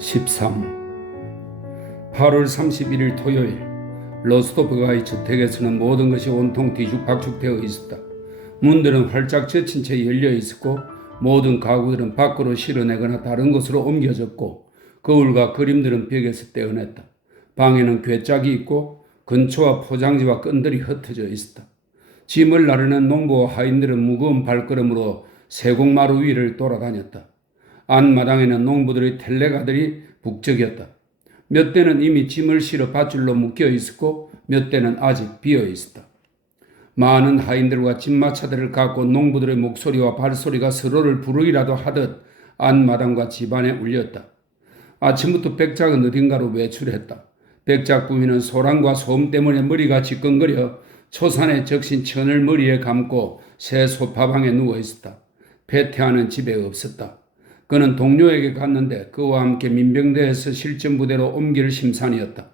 13. 8월 31일 토요일, 로스토프가의 주택에서는 모든 것이 온통 뒤죽박죽되어 있었다. 문들은 활짝 젖힌 채 열려 있었고 모든 가구들은 밖으로 실어내거나 다른 곳으로 옮겨졌고 거울과 그림들은 벽에서 떼어냈다. 방에는 괴짝이 있고 근초와 포장지와 끈들이 흩어져 있었다. 짐을 나르는 농부와 하인들은 무거운 발걸음으로 세곡마루 위를 돌아다녔다. 안마당에는 농부들의 텔레가들이 북적였다. 몇 대는 이미 짐을 실어 밧줄로 묶여 있었고 몇 대는 아직 비어 있었다. 많은 하인들과 짐마차들을 갖고 농부들의 목소리와 발소리가 서로를 부르기라도 하듯 안마당과 집안에 울렸다. 아침부터 백작은 어딘가로 외출했다. 백작 부인은 소란과 소음 때문에 머리가 지끈거려 초산에 적신 천을 머리에 감고 새 소파방에 누워 있었다. 패퇴하는 집에 없었다. 그는 동료에게 갔는데 그와 함께 민병대에서 실전부대로 옮길 심산이었다.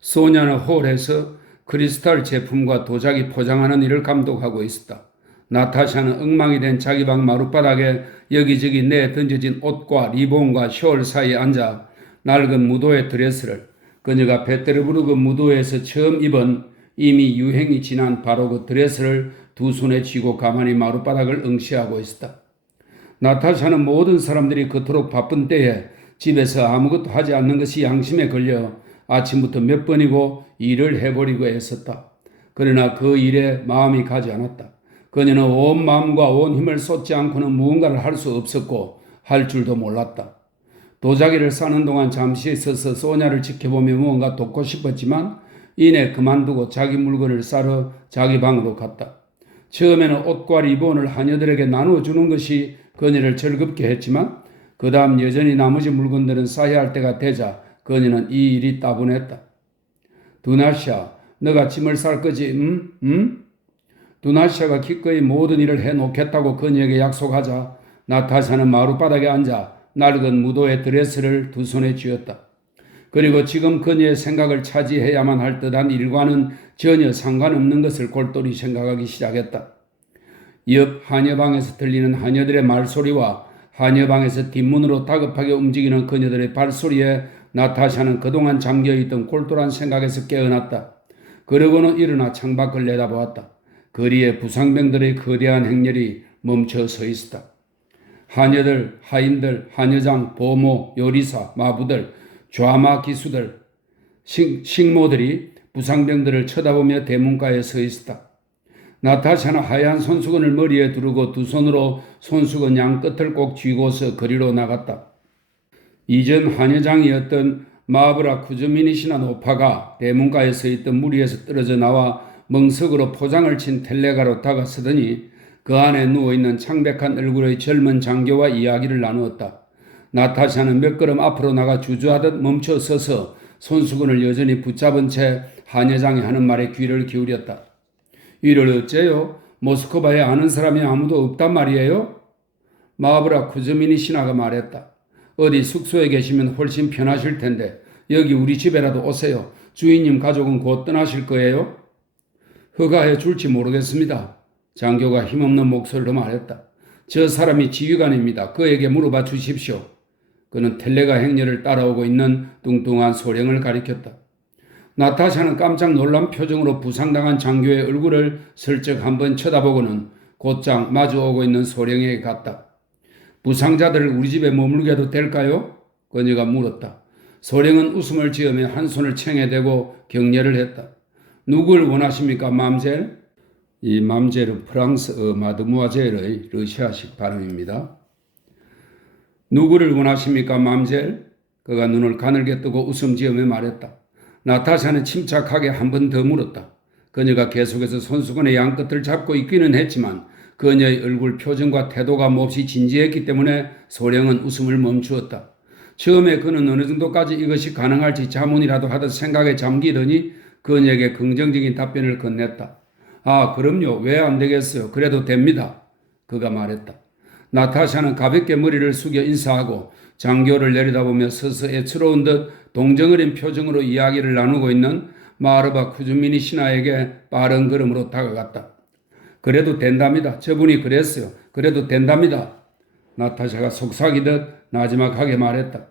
소냐는 홀에서 크리스탈 제품과 도자기 포장하는 일을 감독하고 있었다. 나타샤는 엉망이 된 자기 방 마룻바닥에 여기저기 내어 던져진 옷과 리본과 숄 사이에 앉아 낡은 무도회 드레스를 그녀가 베테르부르크 무도회에서 처음 입은 이미 유행이 지난 바로 그 드레스를 두 손에 쥐고 가만히 마룻바닥을 응시하고 있었다. 나타샤는 모든 사람들이 그토록 바쁜 때에 집에서 아무것도 하지 않는 것이 양심에 걸려 아침부터 몇 번이고 일을 해버리고 애썼다. 그러나 그 일에 마음이 가지 않았다. 그녀는 온 마음과 온 힘을 쏟지 않고는 무언가를 할 수 없었고 할 줄도 몰랐다. 도자기를 싸는 동안 잠시 서서 소냐를 지켜보며 무언가 돕고 싶었지만 이내 그만두고 자기 물건을 싸러 자기 방으로 갔다. 처음에는 옷과 리본을 하녀들에게 나눠주는 것이 그녀를 즐겁게 했지만 그 다음 여전히 나머지 물건들은 싸야 할 때가 되자 그녀는 이 일이 따분했다. 두나샤, 너가 짐을 쌀 거지? 두나샤가 기꺼이 모든 일을 해놓겠다고 그녀에게 약속하자 나타샤는 마룻바닥에 앉아 낡은 무도의 드레스를 두 손에 쥐었다. 그리고 지금 그녀의 생각을 차지해야만 할 듯한 일과는 전혀 상관없는 것을 골똘히 생각하기 시작했다. 옆 하녀방에서 들리는 하녀들의 말소리와 하녀방에서 뒷문으로 다급하게 움직이는 그녀들의 발소리에 나타샤는 그동안 잠겨있던 골똘한 생각에서 깨어났다. 그러고는 일어나 창밖을 내다보았다. 거리에 부상병들의 거대한 행렬이 멈춰 서 있었다. 하녀들, 하인들, 하녀장, 보모, 요리사, 마부들, 좌마 기수들, 식모들이 부상병들을 쳐다보며 대문가에 서 있었다. 나타샤는 하얀 손수건을 머리에 두르고 두 손으로 손수건 양 끝을 꼭 쥐고서 거리로 나갔다. 이전 하녀장이었던 마브라 쿠즈미니시나 노파가 대문가에 서 있던 무리에서 떨어져 나와 멍석으로 포장을 친 텔레가로 다가서더니 그 안에 누워있는 창백한 얼굴의 젊은 장교와 이야기를 나누었다. 나타샤는 몇 걸음 앞으로 나가 주저하듯 멈춰 서서 손수건을 여전히 붙잡은 채 하녀장이 하는 말에 귀를 기울였다. 이를 어째요? 모스크바에 아는 사람이 아무도 없단 말이에요? 마브라 쿠즈미니시나가 말했다. 어디 숙소에 계시면 훨씬 편하실 텐데 여기 우리 집에라도 오세요. 주인님 가족은 곧 떠나실 거예요? 허가해 줄지 모르겠습니다. 장교가 힘없는 목소리로 말했다. 저 사람이 지휘관입니다. 그에게 물어봐 주십시오. 그는 텔레가 행렬을 따라오고 있는 뚱뚱한 소령을 가리켰다. 나타샤는 깜짝 놀란 표정으로 부상당한 장교의 얼굴을 슬쩍 한번 쳐다보고는 곧장 마주오고 있는 소령에게 갔다. 부상자들을 우리 집에 머물게 해도 될까요? 그녀가 물었다. 소령은 웃음을 지으며 한 손을 챙에 대고 격려를 했다. 누굴 원하십니까, 맘젤? 이 맘젤은 프랑스어 마드무아젤의 러시아식 발음입니다. 누구를 원하십니까, 맘젤? 그가 눈을 가늘게 뜨고 웃음 지으며 말했다. 나타샤는 침착하게 한 번 더 물었다. 그녀가 계속해서 손수건의 양끝을 잡고 있기는 했지만 그녀의 얼굴 표정과 태도가 몹시 진지했기 때문에 소령은 웃음을 멈추었다. 처음에 그는 어느 정도까지 이것이 가능할지 자문이라도 하듯 생각에 잠기더니 그녀에게 긍정적인 답변을 건넸다. 아, 그럼요. 왜 안 되겠어요? 그래도 됩니다. 그가 말했다. 나타샤는 가볍게 머리를 숙여 인사하고 장교를 내려다보며 서서 애처로운 듯 동정어린 표정으로 이야기를 나누고 있는 마르바 쿠즈미니 시나에게 빠른 걸음으로 다가갔다. 그래도 된답니다. 저분이 그랬어요. 그래도 된답니다. 나타샤가 속삭이듯 나지막하게 말했다.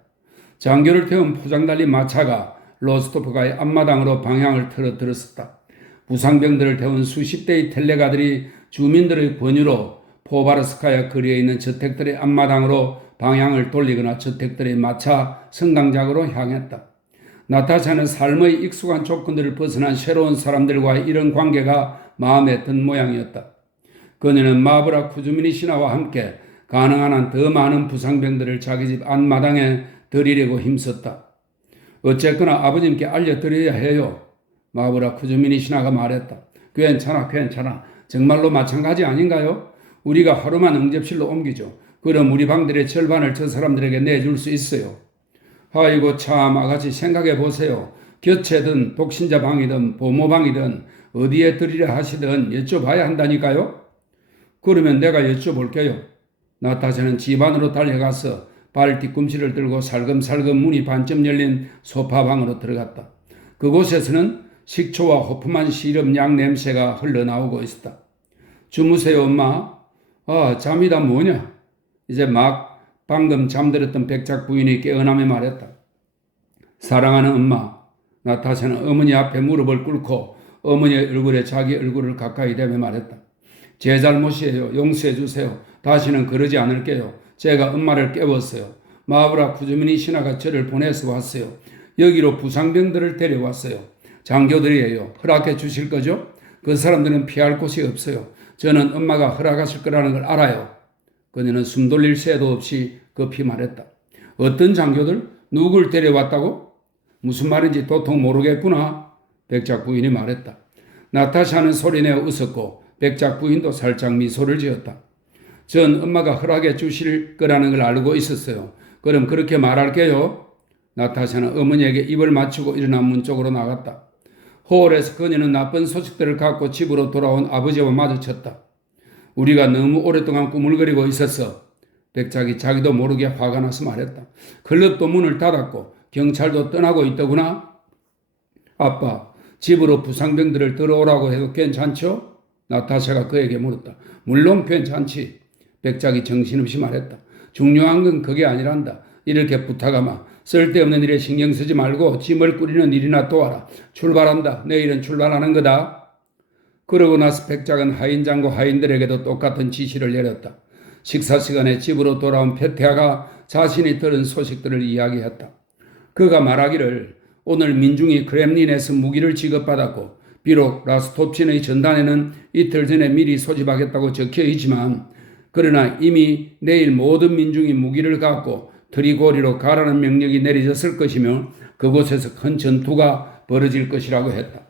장교를 태운 포장 달린 마차가 로스토프가의 앞마당으로 방향을 틀어 들었었다. 부상병들을 태운 수십 대의 텔레가들이 주민들의 권유로 포바르스카야 거리에 있는 저택들의 앞마당으로 방향을 돌리거나 저택들의 마차 성당작으로 향했다. 나타샤는 삶의 익숙한 조건들을 벗어난 새로운 사람들과의 이런 관계가 마음에 든 모양이었다. 그녀는 마브라 쿠즈미니 신하와 함께 가능한 한 더 많은 부상병들을 자기 집 앞마당에 들이려고 힘썼다. 어쨌거나 아버님께 알려드려야 해요. 마브라 쿠즈미니 신하가 말했다. 괜찮아. 정말로 마찬가지 아닌가요? 우리가 하루만 응접실로 옮기죠. 그럼 우리 방들의 절반을 저 사람들에게 내줄 수 있어요. 아이고 참 아가씨 생각해 보세요. 교체든 독신자 방이든 보모방이든 어디에 들이려 하시든 여쭤봐야 한다니까요. 그러면 내가 여쭤볼게요. 나타샤는 집 안으로 달려가서 발 뒤꿈치를 들고 살금살금 문이 반쯤 열린 소파방으로 들어갔다. 그곳에서는 식초와 호프만 시럽 약 냄새가 흘러나오고 있었다. 주무세요 엄마. 잠이 다 뭐냐? 이제 막 방금 잠들었던 백작 부인이 깨어나며 말했다. 사랑하는 엄마. 나타샤는 어머니 앞에 무릎을 꿇고 어머니의 얼굴에 자기 얼굴을 가까이 대며 말했다. 제 잘못이에요. 용서해 주세요. 다시는 그러지 않을게요. 제가 엄마를 깨웠어요. 마브라 쿠즈미니 신하가 저를 보내서 왔어요. 여기로 부상병들을 데려왔어요. 장교들이에요. 허락해 주실 거죠? 그 사람들은 피할 곳이 없어요. 저는 엄마가 허락하실 거라는 걸 알아요. 그녀는 숨 돌릴 새도 없이 급히 말했다. 어떤 장교들? 누굴 데려왔다고? 무슨 말인지 도통 모르겠구나. 백작 부인이 말했다. 나타샤는 소리내어 웃었고 백작 부인도 살짝 미소를 지었다. 전 엄마가 허락해 주실 거라는 걸 알고 있었어요. 그럼 그렇게 말할게요. 나타샤는 어머니에게 입을 맞추고 일어나 문 쪽으로 나갔다. 호홀에서 그녀는 나쁜 소식들을 갖고 집으로 돌아온 아버지와 마주쳤다. 우리가 너무 오랫동안 꾸물거리고 있었어. 백작이 자기도 모르게 화가 나서 말했다. 클럽도 문을 닫았고 경찰도 떠나고 있더구나. 아빠, 집으로 부상병들을 들어오라고 해도 괜찮죠? 나타샤가 그에게 물었다. 물론 괜찮지. 백작이 정신없이 말했다. 중요한 건 그게 아니란다. 이렇게 부탁하마. 쓸데없는 일에 신경 쓰지 말고 짐을 꾸리는 일이나 도와라. 출발한다. 내일은 출발하는 거다. 그러고 나서 백작은 하인장과 하인들에게도 똑같은 지시를 내렸다. 식사 시간에 집으로 돌아온 페테아가 자신이 들은 소식들을 이야기했다. 그가 말하기를 오늘 민중이 크렘린에서 무기를 지급받았고 비록 라스톱친의 전단에는 이틀 전에 미리 소집하겠다고 적혀 있지만 그러나 이미 내일 모든 민중이 무기를 갖고 트리고리로 가라는 명령이 내려졌을 것이며 그곳에서 큰 전투가 벌어질 것이라고 했다.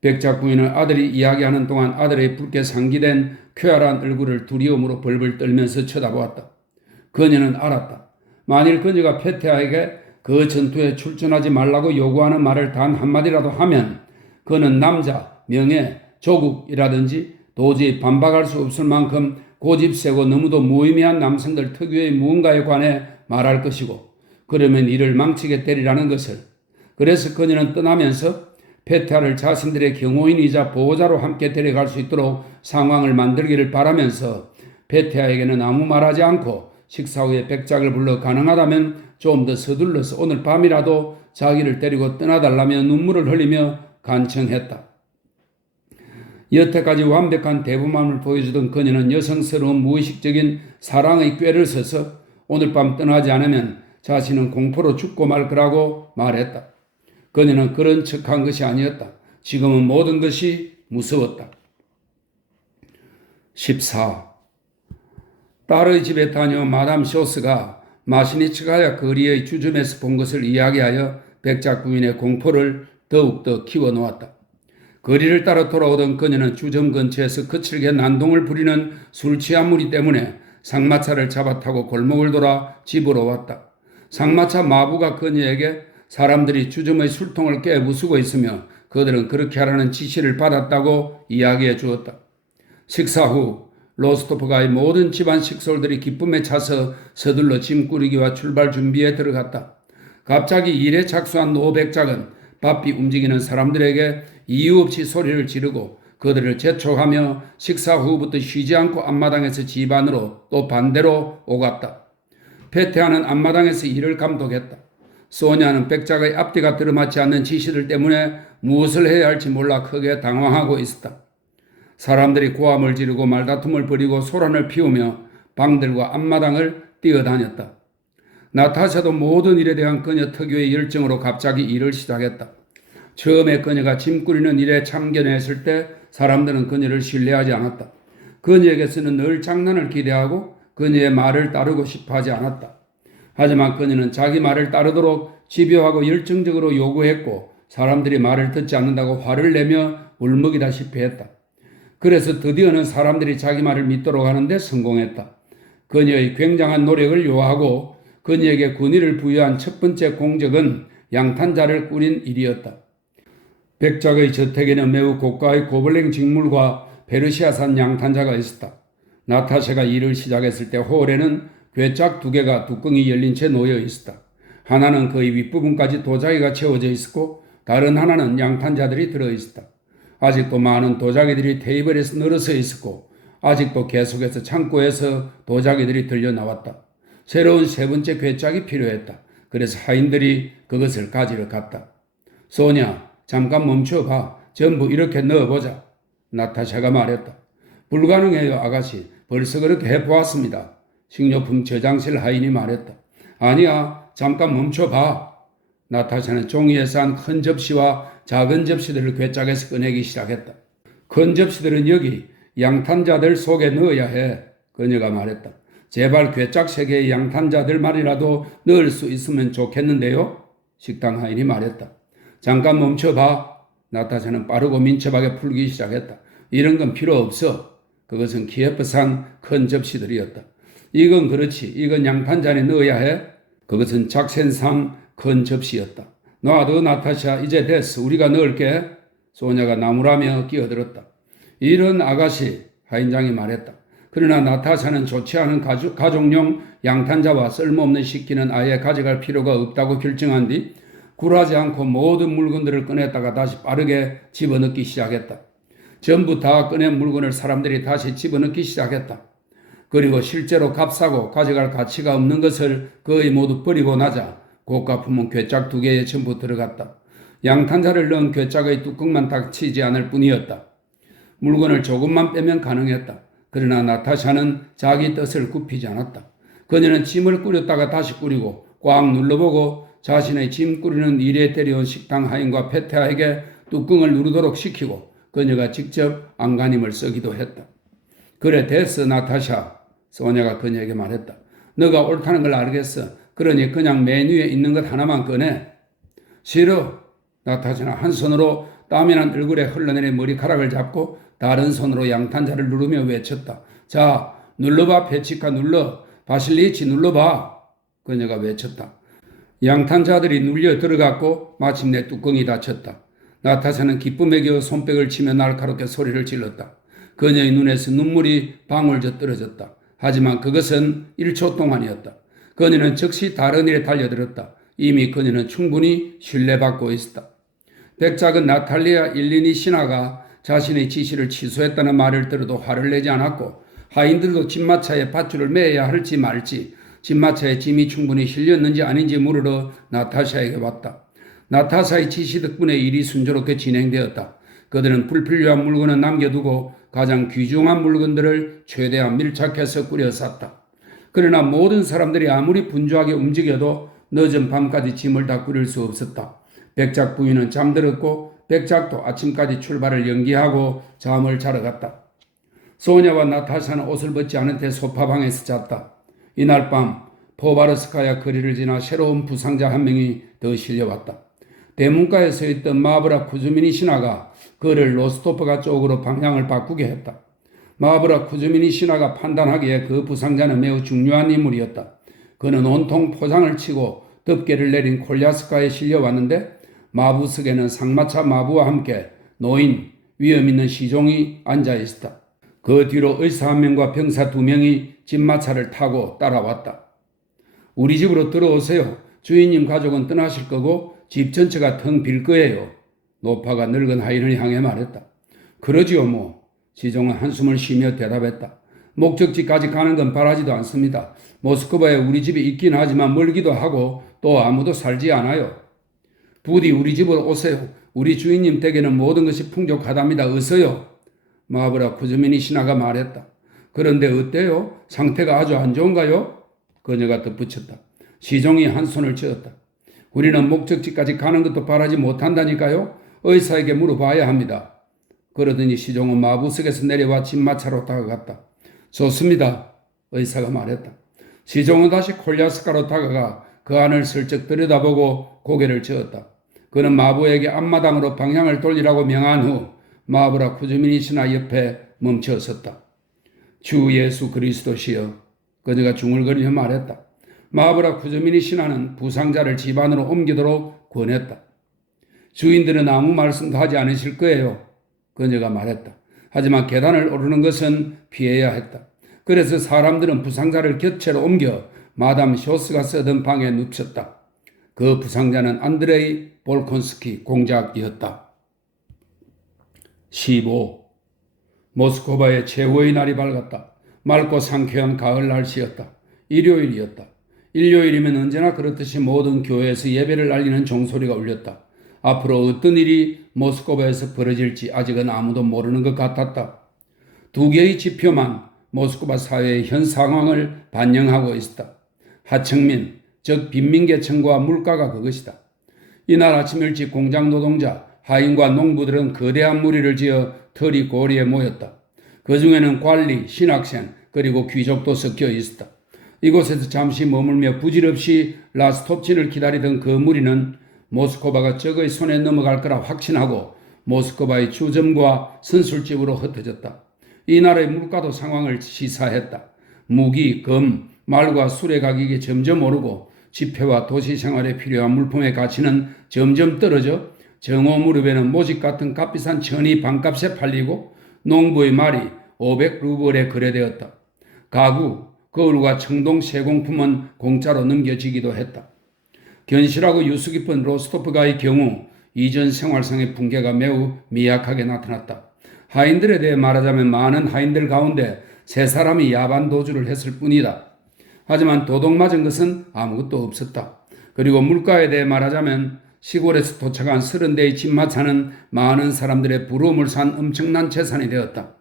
백작 부인은 아들이 이야기하는 동안 아들의 붉게 상기된 쾌활한 얼굴을 두려움으로 벌벌 떨면서 쳐다보았다. 그녀는 알았다. 만일 그녀가 페테아에게 그 전투에 출전하지 말라고 요구하는 말을 단 한마디라도 하면 그는 남자, 명예, 조국이라든지 도저히 반박할 수 없을 만큼 고집세고 너무도 무의미한 남성들 특유의 무언가에 관해 말할 것이고 그러면 이를 망치게 되리라는 것을. 그래서 그녀는 떠나면서 페테아를 자신들의 경호인이자 보호자로 함께 데려갈 수 있도록 상황을 만들기를 바라면서 페테아에게는 아무 말하지 않고 식사 후에 백작을 불러 가능하다면 좀 더 서둘러서 오늘 밤이라도 자기를 데리고 떠나달라며 눈물을 흘리며 간청했다. 여태까지 완벽한 대부맘을 보여주던 그녀는 여성스러운 무의식적인 사랑의 꾀를 써서 오늘 밤 떠나지 않으면 자신은 공포로 죽고 말 거라고 말했다. 그녀는 그런 척한 것이 아니었다. 지금은 모든 것이 무서웠다. 14. 딸의 집에 다녀 마담 쇼스가 마시니츠가야 거리의 주점에서 본 것을 이야기하여 백작 부인의 공포를 더욱더 키워놓았다. 거리를 따라 돌아오던 그녀는 주점 근처에서 거칠게 난동을 부리는 술 취한 무리 때문에 상마차를 잡아타고 골목을 돌아 집으로 왔다. 상마차 마부가 그녀에게 사람들이 주점의 술통을 깨부수고 있으며 그들은 그렇게 하라는 지시를 받았다고 이야기해 주었다. 식사 후 로스토프가의 모든 집안 식솔들이 기쁨에 차서 서둘러 짐 꾸리기와 출발 준비에 들어갔다. 갑자기 일에 착수한 노백작은 바삐 움직이는 사람들에게 이유 없이 소리를 지르고 그들을 재촉하며 식사 후부터 쉬지 않고 앞마당에서 집 안으로 또 반대로 오갔다. 페테아는 앞마당에서 일을 감독했다. 소냐는 백작의 앞뒤가 들어맞지 않는 지시들 때문에 무엇을 해야 할지 몰라 크게 당황하고 있었다. 사람들이 고함을 지르고 말다툼을 벌이고 소란을 피우며 방들과 앞마당을 뛰어다녔다. 나타샤도 모든 일에 대한 그녀 특유의 열정으로 갑자기 일을 시작했다. 처음에 그녀가 짐 꾸리는 일에 참견했을 때 사람들은 그녀를 신뢰하지 않았다. 그녀에게서는 늘 장난을 기대하고 그녀의 말을 따르고 싶어 하지 않았다. 하지만 그녀는 자기 말을 따르도록 집요하고 열정적으로 요구했고 사람들이 말을 듣지 않는다고 화를 내며 울먹이다시피 했다. 그래서 드디어는 사람들이 자기 말을 믿도록 하는데 성공했다. 그녀의 굉장한 노력을 요하고 그녀에게 군의를 부여한 첫 번째 공적은 양탄자를 꾸린 일이었다. 백작의 저택에는 매우 고가의 고블링 직물과 페르시아산 양탄자가 있었다. 나타샤가 일을 시작했을 때 홀에는 괴짝 2개가 뚜껑이 열린 채 놓여 있었다. 하나는 거의 윗부분까지 도자기가 채워져 있었고 다른 하나는 양탄자들이 들어있었다. 아직도 많은 도자기들이 테이블에서 늘어서 있었고 아직도 계속해서 창고에서 도자기들이 들려 나왔다. 새로운 세 번째 괴짝이 필요했다. 그래서 하인들이 그것을 가지러 갔다. 소냐, 잠깐 멈춰봐. 전부 이렇게 넣어보자. 나타샤가 말했다. 불가능해요, 아가씨. 벌써 그렇게 해보았습니다. 식료품 저장실 하인이 말했다. 아니야, 잠깐 멈춰봐. 나타샤는 종이에 싼 큰 접시와 작은 접시들을 괴짝에서 꺼내기 시작했다. 큰 접시들은 여기 양탄자들 속에 넣어야 해. 그녀가 말했다. 제발 괴짝 3개의 양탄자들만이라도 넣을 수 있으면 좋겠는데요. 식당 하인이 말했다. 잠깐 멈춰봐. 나타샤는 빠르고 민첩하게 풀기 시작했다. 이런 건 필요 없어. 그것은 키예프산 큰 접시들이었다. 이건 그렇지. 이건 양탄자에 넣어야 해. 그것은 작센상 큰 접시였다. 놔둬 나타샤. 이제 됐어. 우리가 넣을게. 소녀가 나무라며 끼어들었다. 이런 아가씨, 하인장이 말했다. 그러나 나타샤는 좋지 않은 가족용 양탄자와 쓸모없는 식기는 아예 가져갈 필요가 없다고 결정한 뒤 굴하지 않고 모든 물건들을 꺼냈다가 다시 빠르게 집어넣기 시작했다. 전부 다 꺼낸 물건을 사람들이 다시 집어넣기 시작했다. 그리고 실제로 값싸고 가져갈 가치가 없는 것을 거의 모두 버리고 나자 고가품은 괴짝 2개에 전부 들어갔다. 양탄자를 넣은 괴짝의 뚜껑만 닫히지 않을 뿐이었다. 물건을 조금만 빼면 가능했다. 그러나 나타샤는 자기 뜻을 굽히지 않았다. 그녀는 짐을 꾸렸다가 다시 꾸리고 꽉 눌러보고 자신의 짐 꾸리는 일에 데려온 식당 하인과 페테아에게 뚜껑을 누르도록 시키고 그녀가 직접 안간힘을 쓰기도 했다. 그래 됐어 나타샤. 소녀가 그녀에게 말했다. 너가 옳다는 걸 알겠어. 그러니 그냥 메뉴에 있는 것 하나만 꺼내. 싫어. 나타샤는 한 손으로 땀이 난 얼굴에 흘러내린 머리카락을 잡고 다른 손으로 양탄자를 누르며 외쳤다. 자, 눌러봐 페치카 눌러. 바실리치 눌러봐. 그녀가 외쳤다. 양탄자들이 눌려 들어갔고 마침내 뚜껑이 닫혔다. 나타샤는 기쁨에 겨워 손뼉을 치며 날카롭게 소리를 질렀다. 그녀의 눈에서 눈물이 방울져 떨어졌다. 하지만 그것은 1초 동안이었다. 그녀는 즉시 다른 일에 달려들었다. 이미 그녀는 충분히 신뢰받고 있었다. 백작은 나탈리아 일리니 신하가 자신의 지시를 취소했다는 말을 들어도 화를 내지 않았고 하인들도 집마차에 밧줄을 매야 할지 말지 집마차에 짐이 충분히 실렸는지 아닌지 물으러 나타샤에게 왔다. 나타샤의 지시 덕분에 일이 순조롭게 진행되었다. 그들은 불필요한 물건은 남겨두고 가장 귀중한 물건들을 최대한 밀착해서 꾸려 쌌다. 그러나 모든 사람들이 아무리 분주하게 움직여도 늦은 밤까지 짐을 다 꾸릴 수 없었다. 백작 부인은 잠들었고 백작도 아침까지 출발을 연기하고 잠을 자러 갔다. 소녀와 나타샤는 옷을 벗지 않은 채 소파방에서 잤다. 이날 밤 포바르스카야 거리를 지나 새로운 부상자 한 명이 더 실려왔다. 대문가에 서 있던 마브라 쿠즈미니 신하가 그를 로스토프가 쪽으로 방향을 바꾸게 했다. 마브라 쿠즈미니 신하가 판단하기에 그 부상자는 매우 중요한 인물이었다. 그는 온통 포장을 치고 덮개를 내린 콜야스카에 실려왔는데 마부석에는 상마차 마부와 함께 노인, 위험 있는 시종이 앉아 있었다. 그 뒤로 의사 1명과 병사 2명이 집마차를 타고 따라왔다. 우리 집으로 들어오세요. 주인님 가족은 떠나실 거고 집 전체가 텅 빌 거예요. 노파가 늙은 하인을 향해 말했다. 그러지요 뭐. 시종은 한숨을 쉬며 대답했다. 목적지까지 가는 건 바라지도 않습니다. 모스크바에 우리 집이 있긴 하지만 멀기도 하고 또 아무도 살지 않아요. 부디 우리 집으로 오세요. 우리 주인님 댁에는 모든 것이 풍족하답니다. 어서요. 마브라 쿠즈미니 신하가 말했다. 그런데 어때요? 상태가 아주 안 좋은가요? 그녀가 덧붙였다. 시종이 한 손을 쥐었다. 우리는 목적지까지 가는 것도 바라지 못한다니까요. 의사에게 물어봐야 합니다. 그러더니 시종은 마부석에서 내려와 진마차로 다가갔다. 좋습니다. 의사가 말했다. 시종은 다시 콜리아스카로 다가가 그 안을 슬쩍 들여다보고 고개를 저었다. 그는 마부에게 앞마당으로 방향을 돌리라고 명한 후 마브라 쿠즈미니 신하 옆에 멈춰 섰다. 주 예수 그리스도시여. 그녀가 중얼거리며 말했다. 마브라 쿠즈미니 신하는 부상자를 집안으로 옮기도록 권했다. 주인들은 아무 말씀도 하지 않으실 거예요. 그녀가 말했다. 하지만 계단을 오르는 것은 피해야 했다. 그래서 사람들은 부상자를 곁으로 옮겨 마담 쇼스가 쓰던 방에 눕혔다. 그 부상자는 안드레이 볼콘스키 공작이었다. 15. 모스크바의 최후의 날이 밝았다. 맑고 상쾌한 가을 날씨였다. 일요일이었다. 일요일이면 언제나 그렇듯이 모든 교회에서 예배를 알리는 종소리가 울렸다. 앞으로 어떤 일이 모스크바에서 벌어질지 아직은 아무도 모르는 것 같았다. 두 개의 지표만 모스크바 사회의 현 상황을 반영하고 있었다. 하층민, 즉 빈민계층과 물가가 그것이다. 이날 아침 일찍 공장 노동자, 하인과 농부들은 거대한 무리를 지어 터리 고리에 모였다. 그 중에는 관리, 신학생, 그리고 귀족도 섞여 있었다. 이곳에서 잠시 머물며 부질없이 라스톱친을 기다리던 그 무리는 모스크바가 적의 손에 넘어갈 거라 확신하고 모스크바의 주점과 선술집으로 흩어졌다. 이날의 물가도 상황을 시사했다. 무기, 금, 말과 술의 가격이 점점 오르고 지폐와 도시 생활에 필요한 물품의 가치는 점점 떨어져 정오 무렵에는 모직 같은 값비싼 천이 반값에 팔리고 농부의 말이 500루블에 거래되었다. 가구, 거울과 청동 세공품은 공짜로 넘겨지기도 했다. 견실하고 유수 깊은 로스토프가의 경우 이전 생활상의 붕괴가 매우 미약하게 나타났다. 하인들에 대해 말하자면 많은 하인들 가운데 세 사람이 야반 도주를 했을 뿐이다. 하지만 도둑 맞은 것은 아무것도 없었다. 그리고 물가에 대해 말하자면 시골에서 도착한 30대의 집마차는 많은 사람들의 부러움을 산 엄청난 재산이 되었다.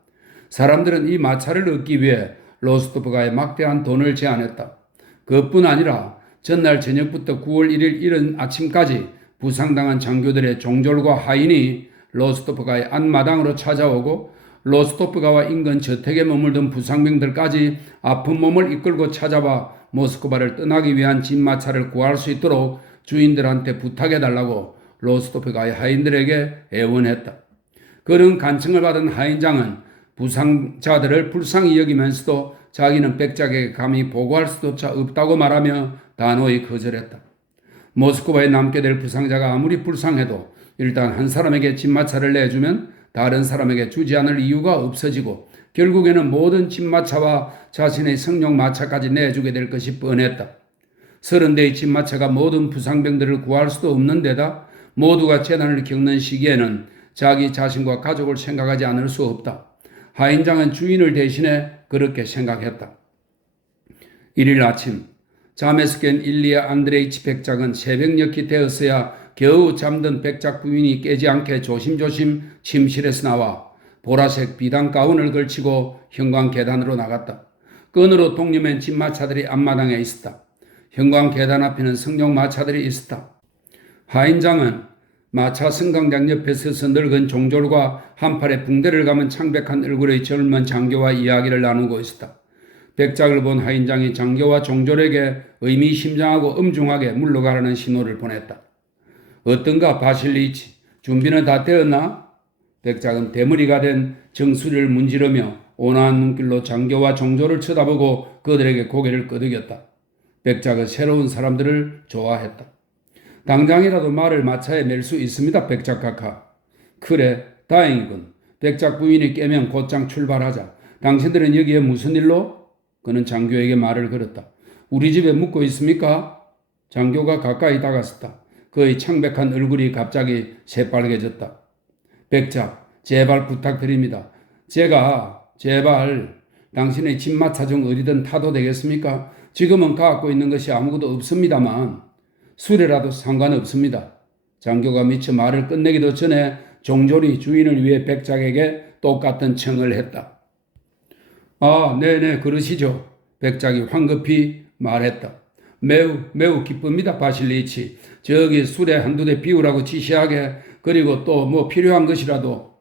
사람들은 이 마차를 얻기 위해 로스토프가에 막대한 돈을 제안했다. 그뿐 아니라 전날 저녁부터 9월 1일 이른 아침까지 부상당한 장교들의 종졸과 하인이 로스토프가의 앞마당으로 찾아오고 로스토프가와 인근 저택에 머물던 부상병들까지 아픈 몸을 이끌고 찾아와 모스크바를 떠나기 위한 진마차를 구할 수 있도록 주인들한테 부탁해달라고 로스토프가의 하인들에게 애원했다. 그런 간청을 받은 하인장은 부상자들을 불쌍히 여기면서도 자기는 백작에게 감히 보고할 수조차 없다고 말하며 단호히 거절했다. 모스크바에 남게 될 부상자가 아무리 불쌍해도 일단 한 사람에게 진마차를 내주면 다른 사람에게 주지 않을 이유가 없어지고 결국에는 모든 진마차와 자신의 성령 마차까지 내주게 될 것이 뻔했다. 30대의 진마차가 모든 부상병들을 구할 수도 없는 데다 모두가 재난을 겪는 시기에는 자기 자신과 가족을 생각하지 않을 수 없다. 하인장은 주인을 대신해 그렇게 생각했다. 1일 아침 잠에서 깬 일리아 안드레이치 백작은 새벽녘이 되었어야 겨우 잠든 백작 부인이 깨지 않게 조심조심 침실에서 나와 보라색 비단 가운을 걸치고 현관 계단으로 나갔다. 끈으로 독려맨 진마차들이 앞마당에 있었다. 현관 계단 앞에는 성령 마차들이 있었다. 하인장은 마차 승강장 옆에 서서 늙은 종졸과 한 팔에 붕대를 감은 창백한 얼굴의 젊은 장교와 이야기를 나누고 있었다. 백작을 본 하인장이 장교와 종졸에게 의미심장하고 엄중하게 물러가라는 신호를 보냈다. 어떤가 바실리치, 준비는 다 되었나? 백작은 대머리가 된 정수리를 문지르며 온화한 눈길로 장교와 종졸을 쳐다보고 그들에게 고개를 끄덕였다. 백작은 새로운 사람들을 좋아했다. 당장이라도 말을 마차에 맬 수 있습니다, 백작 카카. 그래, 다행이군. 백작 부인이 깨면 곧장 출발하자. 당신들은 여기에 무슨 일로? 그는 장교에게 말을 걸었다. 우리 집에 묵고 있습니까? 장교가 가까이 다가섰다. 그의 창백한 얼굴이 갑자기 새빨개졌다. 백작, 제발 부탁드립니다. 제발 당신의 집마차 중 어디든 타도 되겠습니까? 지금은 갖고 있는 것이 아무것도 없습니다만. 술에라도 상관없습니다. 장교가 미처 말을 끝내기도 전에 종졸이 주인을 위해 백작에게 똑같은 청을 했다. 아, 네네, 그러시죠. 백작이 황급히 말했다. 매우 기쁩니다, 바실리치. 저기 술에 한두 대 비우라고 지시하게, 그리고 또 뭐 필요한 것이라도.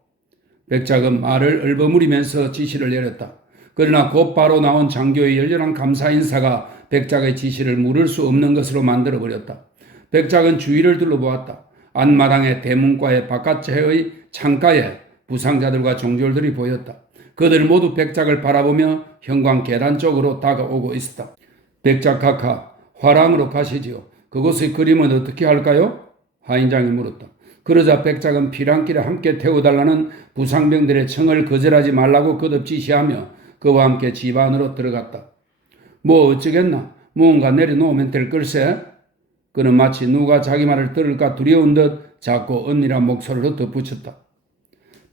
백작은 말을 얼버무리면서 지시를 내렸다. 그러나 곧바로 나온 장교의 열렬한 감사 인사가 백작의 지시를 물을 수 없는 것으로 만들어버렸다. 백작은 주위를 둘러보았다. 안마당의 대문과의 바깥의 창가에 부상자들과 종졸들이 보였다. 그들 모두 백작을 바라보며 형광 계단 쪽으로 다가오고 있었다. 백작 카카, 화랑으로 가시지요. 그곳의 그림은 어떻게 할까요? 하인장이 물었다. 그러자 백작은 피랑길에 함께 태워달라는 부상병들의 청을 거절하지 말라고 거듭 지시하며 그와 함께 집 안으로 들어갔다. 뭐 어쩌겠나? 무언가 내려놓으면 될 걸세? 그는 마치 누가 자기 말을 들을까 두려운 듯 작고 은밀한 목소리로 덧붙였다.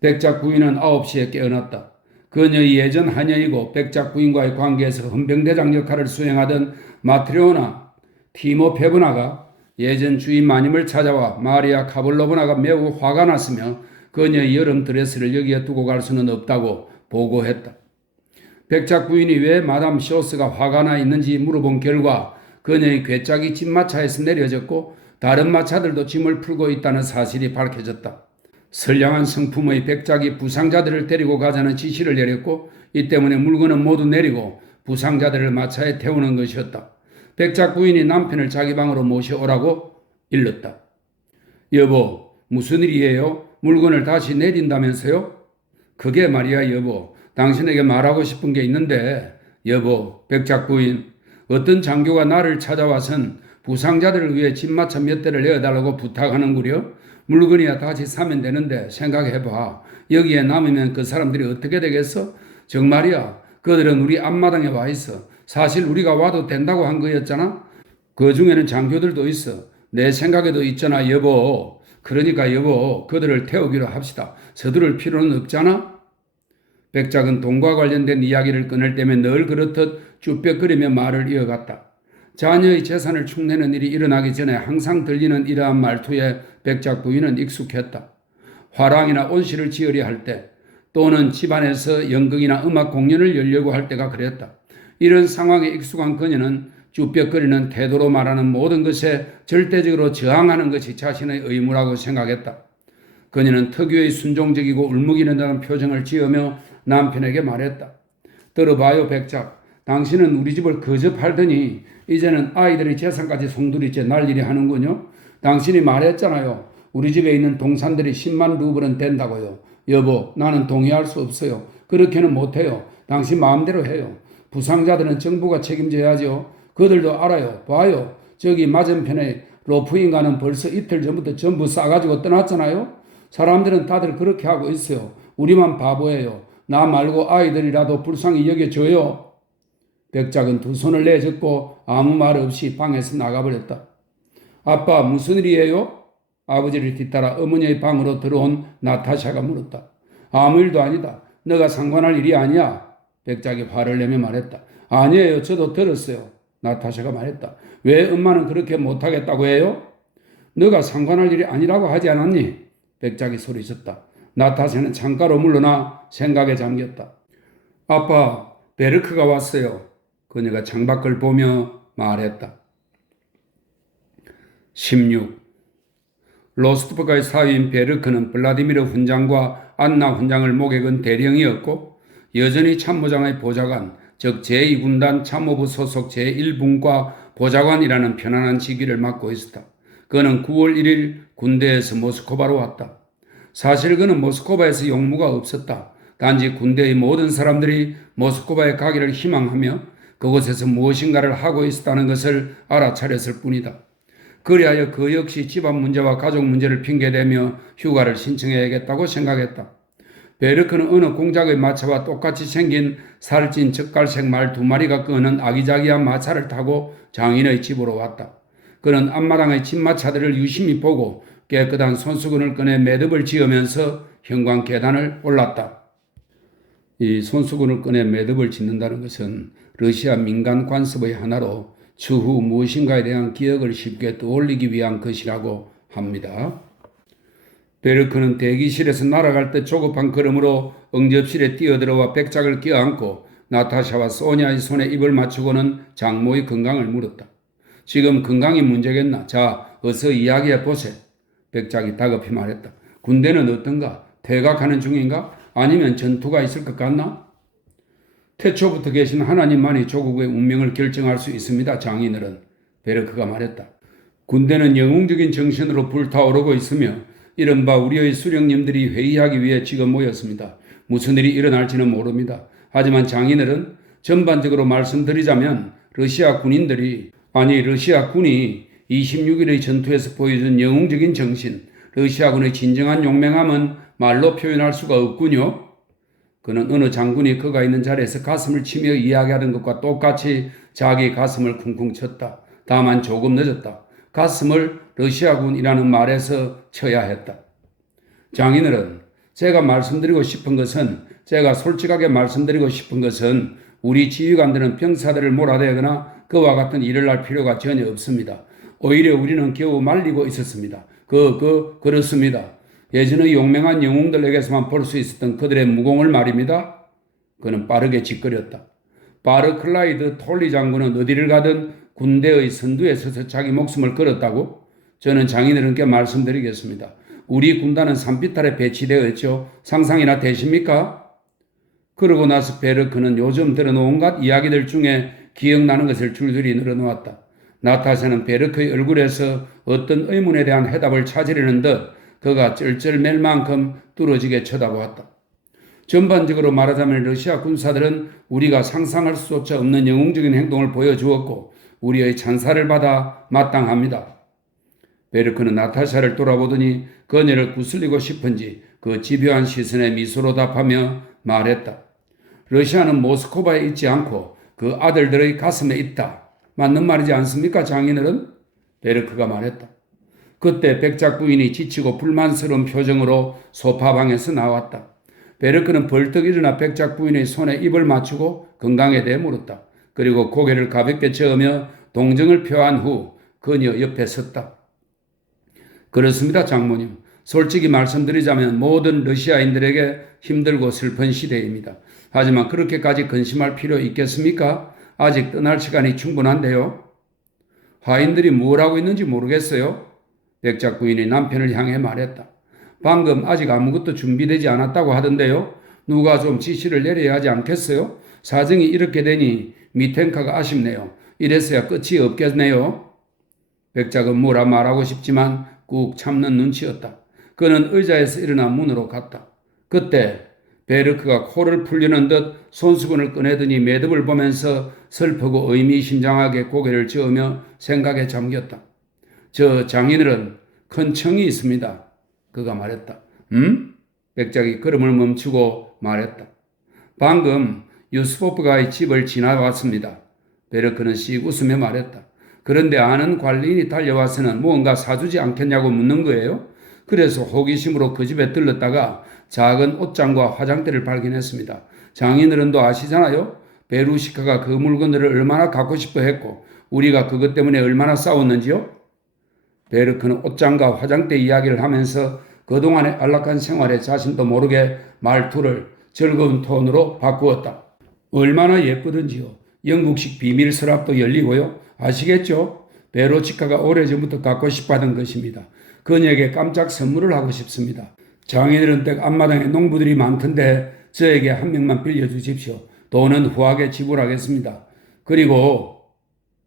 백작 부인은 9시에 깨어났다. 그녀의 예전 하녀이고 백작 부인과의 관계에서 헌병대장 역할을 수행하던 마트리오나 티모페브나가 예전 주인 마님을 찾아와 마리아 카블로브나가 매우 화가 났으며 그녀의 여름 드레스를 여기에 두고 갈 수는 없다고 보고했다. 백작 부인이 왜 마담 쇼스가 화가 나 있는지 물어본 결과 그녀의 괴짝이 집마차에서 내려졌고 다른 마차들도 짐을 풀고 있다는 사실이 밝혀졌다. 선량한 성품의 백작이 부상자들을 데리고 가자는 지시를 내렸고 이 때문에 물건은 모두 내리고 부상자들을 마차에 태우는 것이었다. 백작 부인이 남편을 자기 방으로 모셔오라고 일렀다. 여보, 무슨 일이에요? 물건을 다시 내린다면서요? 그게 말이야 여보. 당신에게 말하고 싶은 게 있는데 여보, 백작 부인, 어떤 장교가 나를 찾아와선 부상자들을 위해 집마차 몇 대를 내어달라고 부탁하는구려. 물건이야 다시 사면 되는데 생각해봐. 여기에 남으면 그 사람들이 어떻게 되겠어? 정말이야. 그들은 우리 앞마당에 와 있어. 사실 우리가 와도 된다고 한 거였잖아. 그 중에는 장교들도 있어. 내 생각에도 있잖아 여보. 그러니까 여보, 그들을 태우기로 합시다. 서두를 필요는 없잖아. 백작은 돈과 관련된 이야기를 꺼낼 때면 늘 그렇듯 쭈뼛거리며 말을 이어갔다. 자녀의 재산을 축내는 일이 일어나기 전에 항상 들리는 이러한 말투에 백작 부인은 익숙했다. 화랑이나 온실을 지으려 할 때 또는 집안에서 연극이나 음악 공연을 열려고 할 때가 그랬다. 이런 상황에 익숙한 그녀는 쭈뼛거리는 태도로 말하는 모든 것에 절대적으로 저항하는 것이 자신의 의무라고 생각했다. 그녀는 특유의 순종적이고 울먹이는다는 표정을 지으며 남편에게 말했다. 들어봐요 백작. 당신은 우리 집을 거저 팔더니 이제는 아이들의 재산까지 송두리째 날일이 하는군요. 당신이 말했잖아요. 우리 집에 있는 동산들이 10만 루블은 된다고요. 여보, 나는 동의할 수 없어요. 그렇게는 못해요. 당신 마음대로 해요. 부상자들은 정부가 책임져야죠. 그들도 알아요. 봐요. 저기 맞은편에 로프인가는 벌써 이틀 전부터 전부 싸가지고 떠났잖아요. 사람들은 다들 그렇게 하고 있어요. 우리만 바보예요. 나 말고 아이들이라도 불쌍히 여겨줘요. 백작은 두 손을 내젓고 아무 말 없이 방에서 나가버렸다. 아빠, 무슨 일이에요? 아버지를 뒤따라 어머니의 방으로 들어온 나타샤가 물었다. 아무 일도 아니다. 너가 상관할 일이 아니야. 백작이 화를 내며 말했다. 아니에요. 저도 들었어요. 나타샤가 말했다. 왜 엄마는 그렇게 못하겠다고 해요? 너가 상관할 일이 아니라고 하지 않았니? 백작이 소리쳤다. 나타샤는 창가로 물러나 생각에 잠겼다. 아빠, 베르크가 왔어요. 그녀가 창밖을 보며 말했다. 16. 로스토프가의 사위인 베르크는 블라디미르 훈장과 안나 훈장을 목에 건 대령이었고 여전히 참모장의 보좌관, 즉 제2군단 참모부 소속 제1분과 보좌관이라는 편안한 직위를 맡고 있었다. 그는 9월 1일 군대에서 모스크바로 왔다. 사실 그는 모스크바에서 용무가 없었다. 단지 군대의 모든 사람들이 모스크바에 가기를 희망하며 그곳에서 무엇인가를 하고 있었다는 것을 알아차렸을 뿐이다. 그리하여 그 역시 집안 문제와 가족 문제를 핑계대며 휴가를 신청해야겠다고 생각했다. 베르크는 어느 공작의 마차와 똑같이 생긴 살찐 젓갈색 말 2마리가 끄는 아기자기한 마차를 타고 장인의 집으로 왔다. 그는 앞마당의 집마차들을 유심히 보고 깨끗한 손수건을 꺼내 매듭을 지으면서 형광 계단을 올랐다. 이 손수건을 꺼내 매듭을 짓는다는 것은 러시아 민간 관습의 하나로 추후 무엇인가에 대한 기억을 쉽게 떠올리기 위한 것이라고 합니다. 베르크는 대기실에서 날아갈 듯 조급한 걸음으로 응접실에 뛰어들어와 백작을 껴안고 나타샤와 소냐의 손에 입을 맞추고는 장모의 건강을 물었다. 지금 건강이 문제겠나? 자, 어서 이야기해 보세. 백작이 다급히 말했다. 군대는 어떤가? 퇴각하는 중인가? 아니면 전투가 있을 것 같나? 태초부터 계신 하나님만이 조국의 운명을 결정할 수 있습니다. 장인어른. 베르크가 말했다. 군대는 영웅적인 정신으로 불타오르고 있으며 이른바 우리의 수령님들이 회의하기 위해 지금 모였습니다. 무슨 일이 일어날지는 모릅니다. 하지만 장인어른, 전반적으로 말씀드리자면 러시아 군이 26일의 전투에서 보여준 영웅적인 정신, 러시아군의 진정한 용맹함은 말로 표현할 수가 없군요. 그는 어느 장군이 그가 있는 자리에서 가슴을 치며 이야기하던 것과 똑같이 자기 가슴을 쿵쿵 쳤다. 다만 조금 늦었다. 가슴을 러시아군이라는 말에서 쳐야 했다. 장인어른, 제가 솔직하게 말씀드리고 싶은 것은 우리 지휘관들은 병사들을 몰아대거나 그와 같은 일을 할 필요가 전혀 없습니다. 오히려 우리는 겨우 말리고 있었습니다. 그렇습니다. 예전의 용맹한 영웅들에게서만 볼 수 있었던 그들의 무공을 말입니다. 그는 빠르게 짓거렸다. 바르클라이드 톨리 장군은 어디를 가든 군대의 선두에 서서 자기 목숨을 걸었다고? 저는 장인어른께 말씀드리겠습니다. 우리 군단은 산비탈에 배치되어 있죠. 상상이나 되십니까? 그러고 나서 베르크는 요즘 들은 온갖 이야기들 중에 기억나는 것을 줄줄이 늘어놓았다. 나타샤는 베르크의 얼굴에서 어떤 의문에 대한 해답을 찾으려는 듯 그가 쩔쩔맬 만큼 뚫어지게 쳐다보았다. 전반적으로 말하자면 러시아 군사들은 우리가 상상할 수조차 없는 영웅적인 행동을 보여주었고 우리의 찬사를 받아 마땅합니다. 베르크는 나타샤를 돌아보더니 그녀를 구슬리고 싶은지 그 집요한 시선에 미소로 답하며 말했다. 러시아는 모스크바에 있지 않고 그 아들들의 가슴에 있다. 맞는 말이지 않습니까, 장인어른? 베르크가 말했다. 그때 백작 부인이 지치고 불만스러운 표정으로 소파방에서 나왔다. 베르크는 벌떡 일어나 백작 부인의 손에 입을 맞추고 건강에 대해 물었다. 그리고 고개를 가볍게 저으며 동정을 표한 후 그녀 옆에 섰다. 그렇습니다, 장모님. 솔직히 말씀드리자면 모든 러시아인들에게 힘들고 슬픈 시대입니다. 하지만 그렇게까지 근심할 필요 있겠습니까? 아직 떠날 시간이 충분한데요. 화인들이 뭘 하고 있는지 모르겠어요. 백작 부인이 남편을 향해 말했다. 방금 아직 아무것도 준비되지 않았다고 하던데요. 누가 좀 지시를 내려야 하지 않겠어요? 사정이 이렇게 되니 미텐카가 아쉽네요. 이래서야 끝이 없겠네요. 백작은 뭐라 말하고 싶지만 꾹 참는 눈치였다. 그는 의자에서 일어나 문으로 갔다. 그때 베르크가 코를 풀려는 듯 손수건을 꺼내더니 매듭을 보면서 슬프고 의미심장하게 고개를 저으며 생각에 잠겼다. 저 장인어른 큰 청이 있습니다. 그가 말했다. 백작이 걸음을 멈추고 말했다. 방금 유스포프가의 집을 지나왔습니다. 베르크는 씩 웃으며 말했다. 그런데 아는 관리인이 달려와서는 무언가 사주지 않겠냐고 묻는 거예요. 그래서 호기심으로 그 집에 들렀다가 작은 옷장과 화장대를 발견했습니다. 장인어른도 아시잖아요. 베루시카가 그 물건들을 얼마나 갖고 싶어 했고 우리가 그것 때문에 얼마나 싸웠는지요. 베르크는 옷장과 화장대 이야기를 하면서 그동안의 안락한 생활에 자신도 모르게 말투를 즐거운 톤으로 바꾸었다. 얼마나 예쁘던지요. 영국식 비밀 서랍도 열리고요. 아시겠죠? 베로치카가 오래전부터 갖고 싶어하던 것입니다. 그녀에게 깜짝 선물을 하고 싶습니다. 장인어른 댁 앞마당에 농부들이 많던데 저에게 한 명만 빌려주십시오. 돈은 후하게 지불하겠습니다. 그리고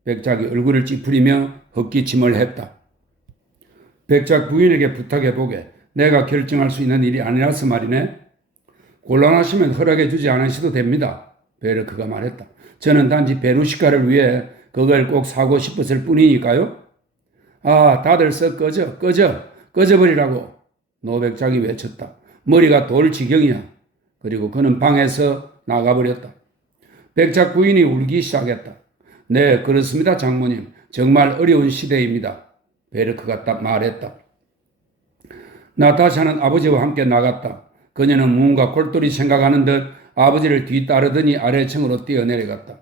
백작이 얼굴을 찌푸리며 헛기침을 했다. 백작 부인에게 부탁해보게. 내가 결정할 수 있는 일이 아니라서 말이네. 곤란하시면 허락해 주지 않으셔도 됩니다. 베르크가 말했다. 저는 단지 베루시카를 위해 그걸 꼭 사고 싶었을 뿐이니까요. 아, 다들 썩 꺼져버리라고 노백작이 외쳤다. 머리가 돌 지경이야. 그리고 그는 방에서 나가버렸다. 백작 부인이 울기 시작했다. 네, 그렇습니다, 장모님. 정말 어려운 시대입니다. 베르크가 딱 말했다. 나타샤는 아버지와 함께 나갔다. 그녀는 무언가 골똘히 생각하는 듯 아버지를 뒤따르더니 아래층으로 뛰어내려갔다.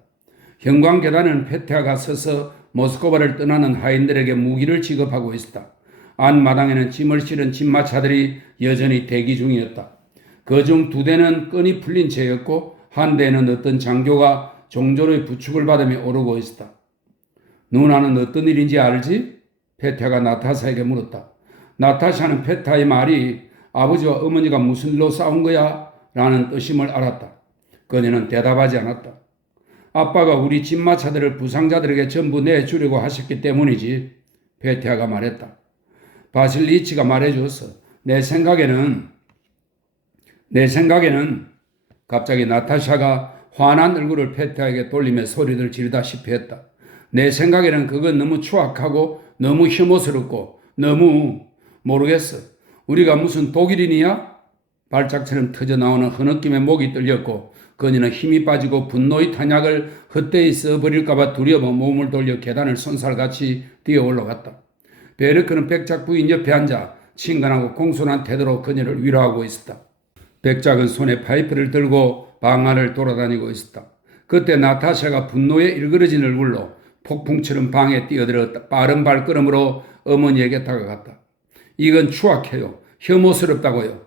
형광 계단은 페테아가 서서 모스크바를 떠나는 하인들에게 무기를 지급하고 있었다. 안마당에는 짐을 실은 짐마차들이 여전히 대기 중이었다. 그중 2대는 끈이 풀린 채였고 한 대는 어떤 장교가 종조로의 부축을 받으며 오르고 있었다. 누나는 어떤 일인지 알지? 페타가 나타샤에게 물었다. 나타샤는 페타의 말이 아버지와 어머니가 무슨 일로 싸운 거야? 라는 뜻임을 알았다. 그녀는 대답하지 않았다. 아빠가 우리 짐마차들을 부상자들에게 전부 내주려고 하셨기 때문이지. 페타가 말했다. 바실리치가 말해주었어. 내 생각에는 갑자기 나타샤가 화난 얼굴을 페타에게 돌리며 소리를 지르다시피 했다. 내 생각에는 그건 너무 추악하고 너무 혐오스럽고 너무 모르겠어. 우리가 무슨 독일인이야? 발작처럼 터져나오는 흐느낌에 목이 떨렸고 그녀는 힘이 빠지고 분노의 탄약을 헛되이 써버릴까봐 두려워 몸을 돌려 계단을 손살같이 뛰어 올라갔다. 베르크는 백작 부인 옆에 앉아 친근하고 공손한 태도로 그녀를 위로하고 있었다. 백작은 손에 파이프를 들고 방 안을 돌아다니고 있었다. 그때 나타샤가 분노에 일그러진 얼굴로 폭풍처럼 방에 뛰어들었다. 빠른 발걸음으로 어머니에게 다가갔다. 이건 추악해요. 혐오스럽다고요.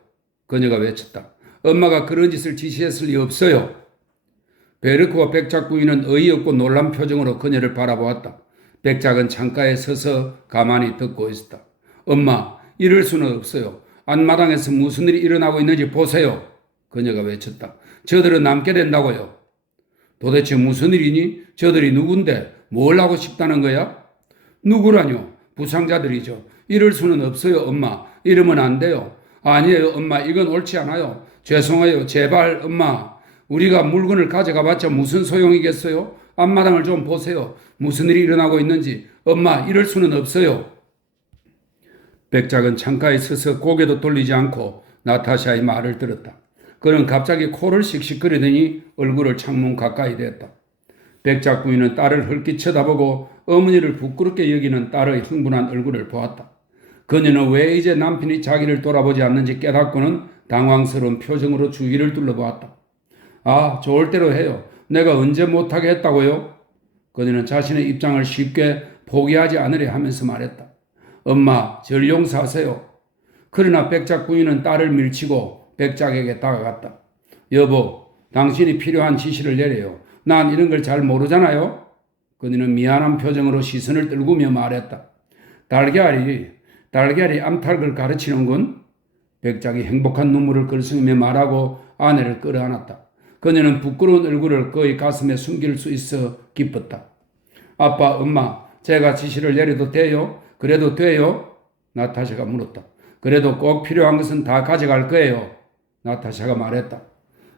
그녀가 외쳤다. 엄마가 그런 짓을 지시했을 리 없어요. 베르크와 백작 부인은 어이없고 놀란 표정으로 그녀를 바라보았다. 백작은 창가에 서서 가만히 듣고 있었다. 엄마, 이럴 수는 없어요. 안마당에서 무슨 일이 일어나고 있는지 보세요. 그녀가 외쳤다. 저들은 남게 된다고요. 도대체 무슨 일이니? 저들이 누군데 뭘 하고 싶다는 거야? 누구라뇨? 부상자들이죠. 이럴 수는 없어요, 엄마. 이러면 안 돼요. 아니에요, 엄마. 이건 옳지 않아요. 죄송해요. 제발, 엄마. 우리가 물건을 가져가봤자 무슨 소용이겠어요? 앞마당을 좀 보세요. 무슨 일이 일어나고 있는지. 엄마, 이럴 수는 없어요. 백작은 창가에 서서 고개도 돌리지 않고 나타샤의 말을 들었다. 그는 갑자기 코를 씩씩거리더니 얼굴을 창문 가까이 댔다. 백작 부인은 딸을 헐기 쳐다보고 어머니를 부끄럽게 여기는 딸의 흥분한 얼굴을 보았다. 그녀는 왜 이제 남편이 자기를 돌아보지 않는지 깨닫고는 당황스러운 표정으로 주위를 둘러보았다. 아, 좋을 대로 해요. 내가 언제 못하게 했다고요? 그녀는 자신의 입장을 쉽게 포기하지 않으려 하면서 말했다. 엄마, 절 용서하세요. 그러나 백작 부인은 딸을 밀치고 백작에게 다가갔다. 여보, 당신이 필요한 지시를 내려요. 난 이런 걸 잘 모르잖아요. 그녀는 미안한 표정으로 시선을 떨구며 말했다. 달걀이 암탉을 가르치는군. 백작이 행복한 눈물을 글썽이며 말하고 아내를 끌어안았다. 그녀는 부끄러운 얼굴을 그의 가슴에 숨길 수 있어 기뻤다. 아빠, 엄마, 제가 지시를 내려도 돼요? 그래도 돼요? 나타샤가 물었다. 그래도 꼭 필요한 것은 다 가져갈 거예요. 나타샤가 말했다.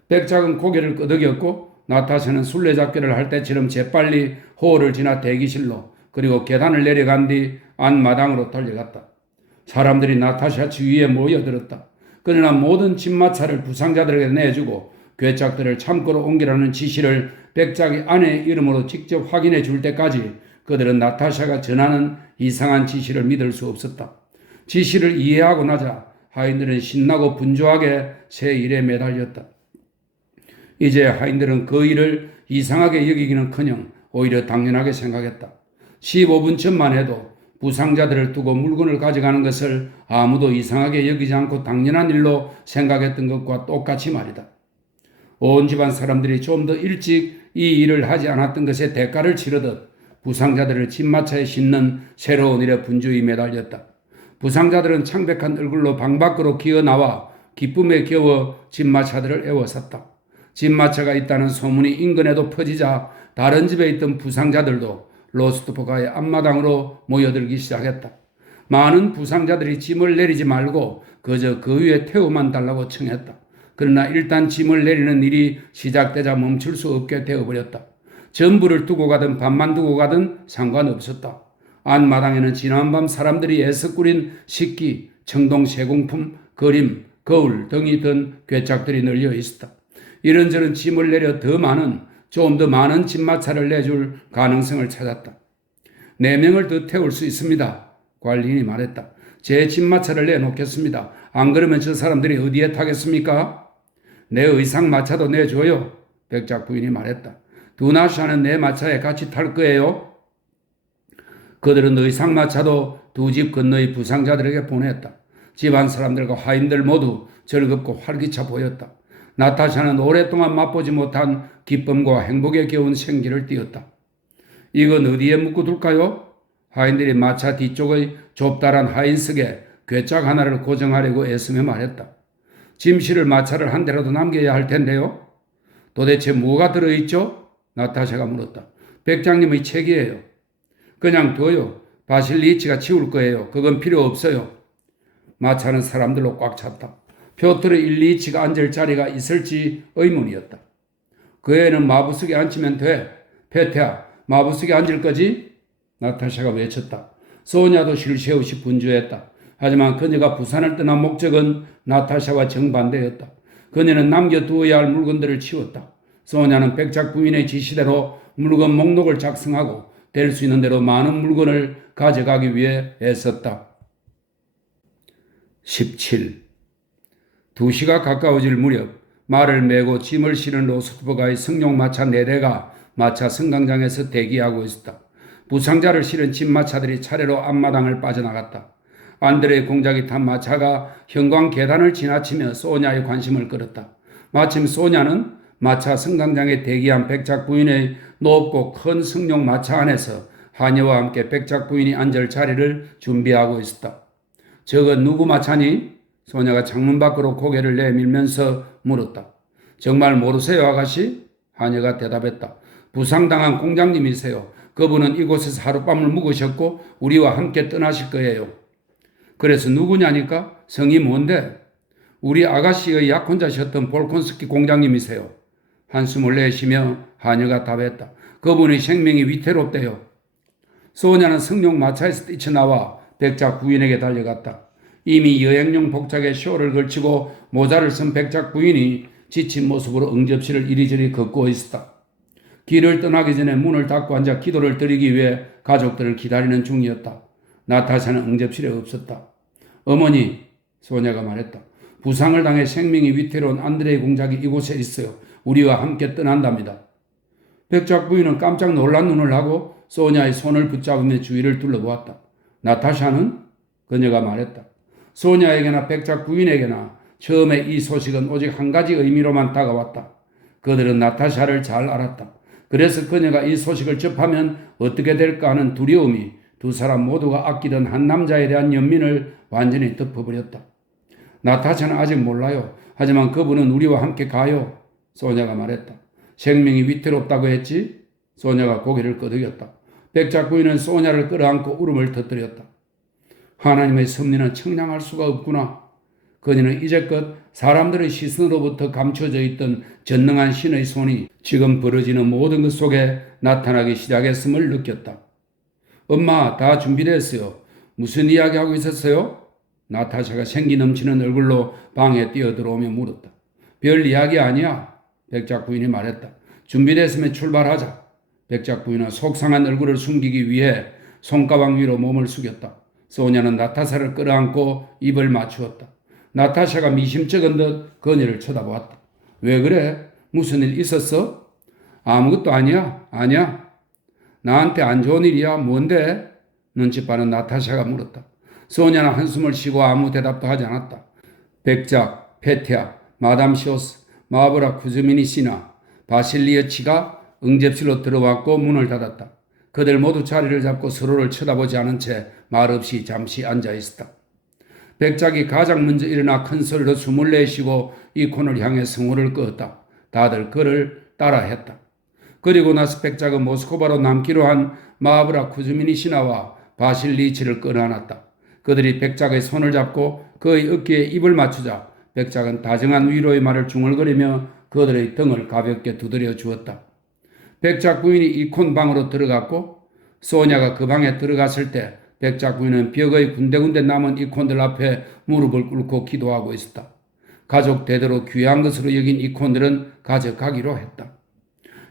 백작은 고개를 끄덕였고 나타샤는 술래잡기를 할 때처럼 재빨리 호를 지나 대기실로 그리고 계단을 내려간 뒤 안마당으로 달려갔다. 사람들이 나타샤 주위에 모여들었다. 그러나 모든 집마차를 부상자들에게 내주고 괴짝들을 창고로 옮기라는 지시를 백작이 아내의 이름으로 직접 확인해 줄 때까지 그들은 나타샤가 전하는 이상한 지시를 믿을 수 없었다. 지시를 이해하고 나자 하인들은 신나고 분주하게 새 일에 매달렸다. 이제 하인들은 그 일을 이상하게 여기기는커녕 오히려 당연하게 생각했다. 15분 전만 해도 부상자들을 두고 물건을 가져가는 것을 아무도 이상하게 여기지 않고 당연한 일로 생각했던 것과 똑같이 말이다. 온 집안 사람들이 좀 더 일찍 이 일을 하지 않았던 것에 대가를 치르듯 부상자들을 집마차에 싣는 새로운 일에 분주히 매달렸다. 부상자들은 창백한 얼굴로 방 밖으로 기어나와 기쁨에 겨워 집마차들을 애워쌌다. 집마차가 있다는 소문이 인근에도 퍼지자 다른 집에 있던 부상자들도 로스토프가의 앞마당으로 모여들기 시작했다. 많은 부상자들이 짐을 내리지 말고 그저 그 위에 태워만 달라고 청했다. 그러나 일단 짐을 내리는 일이 시작되자 멈출 수 없게 되어버렸다. 전부를 두고 가든 반만 두고 가든 상관없었다. 안마당에는 지난밤 사람들이 애써 꾸린 식기, 청동 세공품, 그림, 거울 등이 든 괴짝들이 널려 있었다. 이런저런 짐을 내려 좀 더 많은 집마차를 내줄 가능성을 찾았다. 4명을 더 태울 수 있습니다. 관리인이 말했다. 제 집마차를 내놓겠습니다. 안 그러면 저 사람들이 어디에 타겠습니까? 내 의상 마차도 내줘요. 백작 부인이 말했다. 두나샤는 내 마차에 같이 탈 거예요? 그들은 의상마차도 두 집 건너의 부상자들에게 보냈다. 집안 사람들과 화인들 모두 즐겁고 활기차 보였다. 나타샤는 오랫동안 맛보지 못한 기쁨과 행복에 겨운 생기를 띄었다. 이건 어디에 묶어둘까요? 화인들이 마차 뒤쪽의 좁다란 하인석에 괴짝 하나를 고정하려고 애쓰며 말했다. 짐실을 마차를 한 대라도 남겨야 할 텐데요. 도대체 뭐가 들어있죠? 나타샤가 물었다. 백장님의 책이에요. 그냥 둬요. 바실리치가 치울 거예요. 그건 필요 없어요. 마차는 사람들로 꽉 찼다. 표트르 일리치가 앉을 자리가 있을지 의문이었다. 그 애는 마부석에 앉히면 돼. 페테야, 마부석에 앉을 거지? 나타샤가 외쳤다. 소냐도 쉴 새 없이 분주했다. 하지만 그녀가 부산을 떠난 목적은 나타샤와 정반대였다. 그녀는 남겨두어야 할 물건들을 치웠다. 소냐는 백작 부인의 지시대로 물건 목록을 작성하고 될 수 있는 대로 많은 물건을 가져가기 위해 애썼다. 17. 2시가 가까워질 무렵 말을 메고 짐을 실은 로스트버가의 승용 마차 4대가 마차 승강장에서 대기하고 있었다. 부상자를 실은 짐마차들이 차례로 앞마당을 빠져나갔다. 안드레 공작이 탄 마차가 형광 계단을 지나치며 소냐의 관심을 끌었다. 마침 소냐는 마차 승강장에 대기한 백작 부인의 높고 큰 승용 마차 안에서 하녀와 함께 백작 부인이 앉을 자리를 준비하고 있었다. 저건 누구 마차니? 소냐가 창문 밖으로 고개를 내밀면서 물었다. 정말 모르세요, 아가씨? 하녀가 대답했다. 부상당한 공장님이세요. 그분은 이곳에서 하룻밤을 묵으셨고 우리와 함께 떠나실 거예요. 그래서 누구냐니까? 성이 뭔데? 우리 아가씨의 약혼자셨던 볼콘스키 공장님이세요. 한숨을 내쉬며 하녀가 답했다. 그분의 생명이 위태롭대요. 소냐는 승용 마차에서 뛰쳐나와 백작 부인에게 달려갔다. 이미 여행용 복장에 쇼를 걸치고 모자를 쓴 백작 부인이 지친 모습으로 응접실을 이리저리 걷고 있었다. 길을 떠나기 전에 문을 닫고 앉아 기도를 드리기 위해 가족들을 기다리는 중이었다. 나타샤는 응접실에 없었다. 어머니, 소냐가 말했다. 부상을 당해 생명이 위태로운 안드레이 공작이 이곳에 있어요. 우리와 함께 떠난답니다. 백작 부인은 깜짝 놀란 눈을 하고 소냐의 손을 붙잡으며 주위를 둘러보았다. 나타샤는? 그녀가 말했다. 소냐에게나 백작 부인에게나 처음에 이 소식은 오직 한 가지 의미로만 다가왔다. 그들은 나타샤를 잘 알았다. 그래서 그녀가 이 소식을 접하면 어떻게 될까 하는 두려움이 두 사람 모두가 아끼던 한 남자에 대한 연민을 완전히 덮어버렸다. 나타샤는 아직 몰라요. 하지만 그분은 우리와 함께 가요. 소냐가 말했다. 생명이 위태롭다고 했지? 소냐가 고개를 끄덕였다. 백작 부인은 소냐를 끌어안고 울음을 터뜨렸다. 하나님의 섭리는 청량할 수가 없구나. 그녀는 이제껏 사람들의 시선으로부터 감춰져 있던 전능한 신의 손이 지금 벌어지는 모든 것 속에 나타나기 시작했음을 느꼈다. 엄마, 다 준비됐어요. 무슨 이야기하고 있었어요? 나타샤가 생기 넘치는 얼굴로 방에 뛰어들어오며 물었다. 별 이야기 아니야. 백작 부인이 말했다. 준비됐으면 출발하자. 백작 부인은 속상한 얼굴을 숨기기 위해 손가방 위로 몸을 숙였다. 소냐는 나타샤를 끌어안고 입을 맞추었다. 나타샤가 미심쩍은 듯 그녀를 쳐다보았다. 왜 그래? 무슨 일 있었어? 아무것도 아니야. 아니야. 나한테 안 좋은 일이야. 뭔데? 눈치 빠른 나타샤가 물었다. 소냐는 한숨을 쉬고 아무 대답도 하지 않았다. 백작, 페티아, 마담 쇼스, 마브라 쿠즈미니시나, 바실리어치가 응접실로 들어왔고 문을 닫았다. 그들 모두 자리를 잡고 서로를 쳐다보지 않은 채 말없이 잠시 앉아 있었다. 백작이 가장 먼저 일어나 큰 소리로 숨을 내쉬고 이콘을 향해 성호를 끄었다. 다들 그를 따라했다. 그리고 나서 백작은 모스크바로 남기로 한 마브라 쿠즈미니시나와 바실리치를 끌어안았다. 그들이 백작의 손을 잡고 그의 어깨에 입을 맞추자 백작은 다정한 위로의 말을 중얼거리며 그들의 등을 가볍게 두드려 주었다. 백작 부인이 이콘 방으로 들어갔고 소냐가 그 방에 들어갔을 때 백작 부인은 벽의 군데군데 남은 이콘들 앞에 무릎을 꿇고 기도하고 있었다. 가족 대대로 귀한 것으로 여긴 이콘들은 가져가기로 했다.